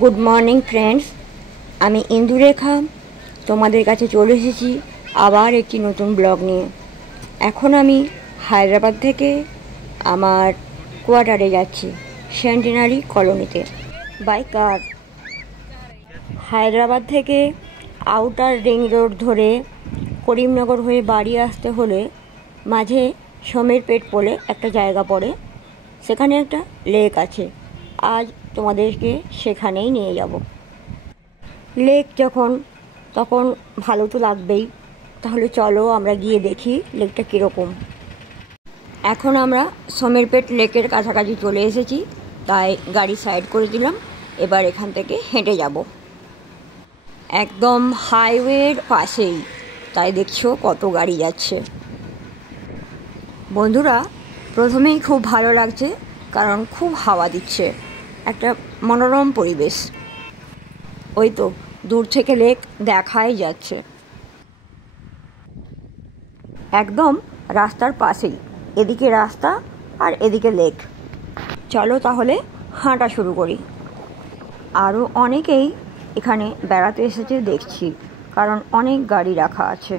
Good morning friends, আমি ইন্দুরেখা তোমাদের কাছে চলে এসেছি আবার একটি নতুন ব্লগ নিয়ে। এখন আমি হায়দ্রাবাদ থেকে আমার কোয়ার্টারে যাচ্ছি, সেন্টিনারি কলোনিতে বাই কার। হায়দ্রাবাদ থেকে আউটার রিং রোড ধরে করিমনগর হয়ে বাড়ি আসতে হলে মাঝে সমীরপেট বলে একটা জায়গা পড়ে, সেখানে একটা লেক আছে। আজ তোমাদেরকে সেখানেই নিয়ে যাব। লেক তখন ভালো তো লাগবেই, তাহলে চলো আমরা গিয়ে দেখি লেকটা কীরকম। এখন আমরা সমীরপেট লেকের কাছাকাছি চলে এসেছি, তাই গাড়ি সাইড করে দিলাম। এবার এখান থেকে হেঁটে যাব, একদম হাইওয়ের পাশেই, তাই দেখছো কত গাড়ি যাচ্ছে। বন্ধুরা, প্রথমেই খুব ভালো লাগছে কারণ খুব হাওয়া দিচ্ছে, একটা মনোরম পরিবেশ। ওই তো দূর থেকে লেক দেখাই যাচ্ছে, একদম রাস্তার পাশেই, এদিকে রাস্তা আর এদিকে লেক। চলো তাহলে হাঁটা শুরু করি। আরও অনেকেই এখানে বেড়াতে এসেছে দেখছি, কারণ অনেক গাড়ি রাখা আছে।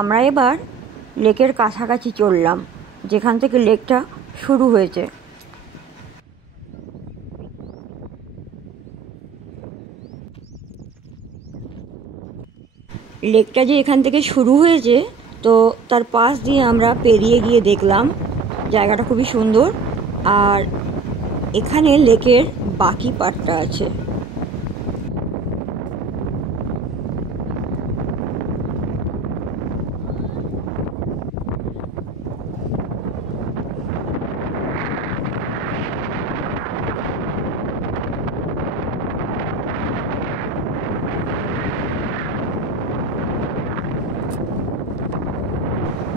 আমরা এবার লেকের কাছাকাছি চললাম, যেখান থেকে লেকটা শুরু হয়েছে। লেকটা যে এখান থেকে শুরু হয়েছে, তো তার পাশ দিয়ে আমরা পেরিয়ে গিয়ে দেখলাম জায়গাটা খুবই সুন্দর। আর এখানে লেকের বাকি পার্টটা আছে।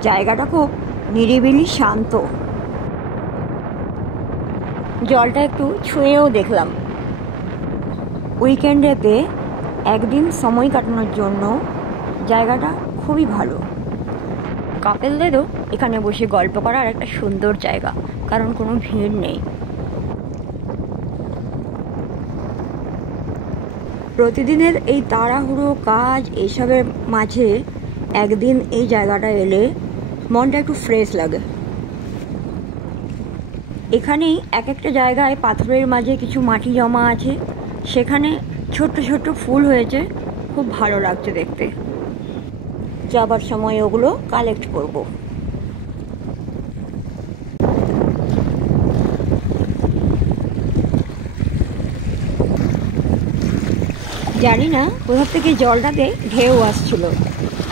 জায়গাটা খুব নিরিবিলি শান্ত, জলটা একটু ছুঁয়েও দেখলাম। উইকেন্ডেতে একদিন সময় কাটানোর জন্য জায়গাটা খুবই ভালো। কাপেলদেরও এখানে বসে গল্প করার একটা সুন্দর জায়গা, কারণ কোনো ভিড় নেই। প্রতিদিনের এই তাড়াহুড়ো কাজ এইসবের মাঝে একদিন এই জায়গাটা এলে মনটা একটু ফ্রেশ লাগে। এখানেই এক একটা জায়গায় পাথরের মাঝে কিছু মাটি জমা আছে, সেখানে ছোট্ট ছোট্ট ফুল হয়েছে, খুব ভালো লাগছে দেখতে। যাবার সময় ওগুলো কালেক্ট করব। জানি না কোথা থেকে জলটাতে ঢেউ আসছিল,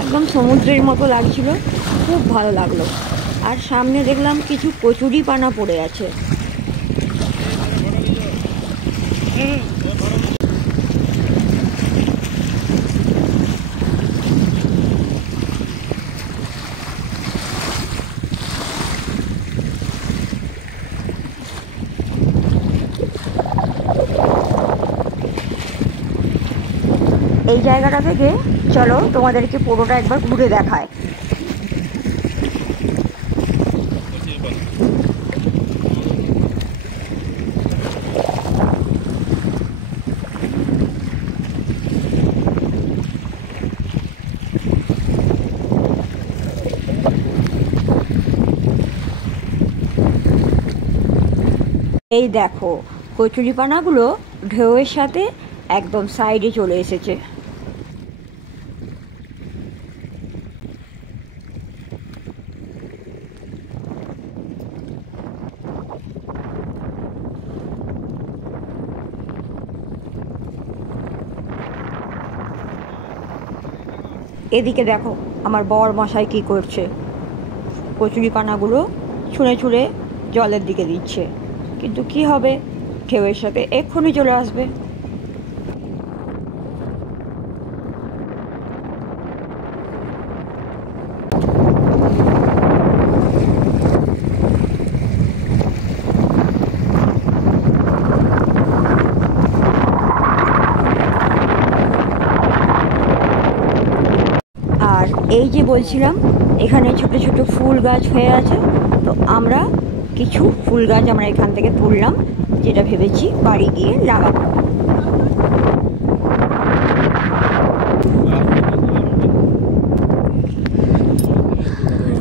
একদম সমুদ্রের মতো লাগছিল, খুব ভালো লাগলো। আর সামনে দেখলাম কিছু কচুরি পানা পড়ে আছে। এই জায়গাটা থেকে চলো তোমাদেরকে পুরোটা একবার ঘুরে দেখায়। এই দেখো, কচুরিপানাগুলো ঢেউয়ের সাথে একদম সাইডে চলে এসেছে। এদিকে দেখো আমার বর মশাই কি করছে, কচুরিপানাগুলো ছুঁড়ে ছুঁড়ে জলের দিকে দিচ্ছে, কিন্তু কি হবে, ঢেউয়ের সাথে এক্ষুনি চলে আসবে। আর এই যে বলছিলাম, এখানে ছোট ছোট ফুল গাছ হয়ে আছে, তো আমরা কিছু ফুল গাছ আমরা এখান থেকে তুললাম, যেটা ভেবেছি বাড়ি গিয়ে লাগাবো।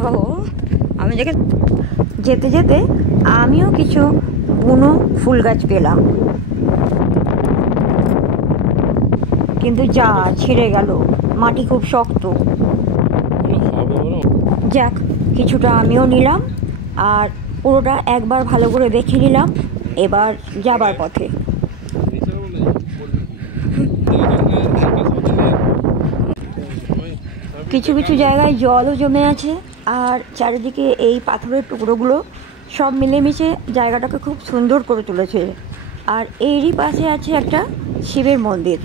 তো আমি যেতে যেতে আমিও কিছু বুনো ফুল গাছ পেলাম, কিন্তু যা ছিঁড়ে গেল, মাটি খুব শক্ত। যাক, কিছুটা আমিও নিলাম আর পুরোটা একবার ভালো করে দেখে নিলাম। এবার যাবার পথে কিছু কিছু জায়গায় জলও জমে আছে, আর চারিদিকে এই পাথরের টুকরোগুলো সব মিলেমিশে জায়গাটাকে খুব সুন্দর করে তুলেছে। আর এরই পাশে আছে একটা শিবের মন্দির,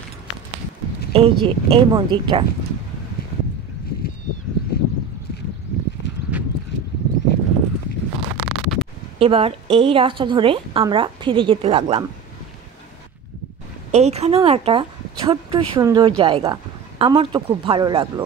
এই যে এই মন্দিরটা। এবার এই রাস্তা ধরে আমরা ফিরে যেতে লাগলাম। এইখানেও একটা ছোট্ট সুন্দর জায়গা, আমার তো খুব ভালো লাগলো।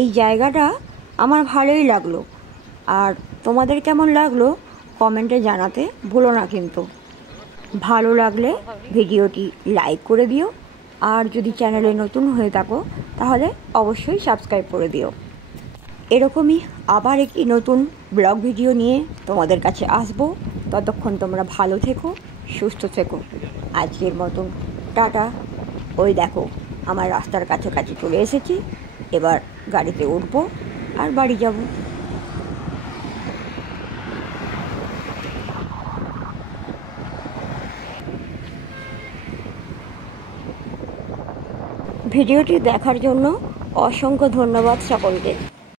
এই জায়গাটা আমার ভালোই লাগলো, আর তোমাদের কেমন লাগলো কমেন্টে জানাতে ভুলো না কিন্তু। ভালো লাগলে ভিডিওটি লাইক করে দিও, আর যদি চ্যানেলে নতুন হয়ে থাকো তাহলে অবশ্যই সাবস্ক্রাইব করে দিও। এরকমই আবার একটি নতুন ব্লগ ভিডিও নিয়ে তোমাদের কাছে আসবো। ততক্ষণ তোমরা ভালো থেকো, সুস্থ থেকো। আজকের মতন টাটা। ওই দেখো, আমার রাস্তার কাছাকাছি চলে এসেছি, এবার গাড়িতে উঠবো আর বাড়ি যাব। ভিডিওটি দেখার জন্য অসংখ্য ধন্যবাদ সকলকে।